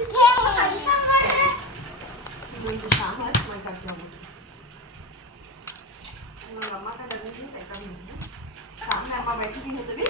Going to shower, my God, mama kan dari sini tak kami. Sama nama baik ini tu ni.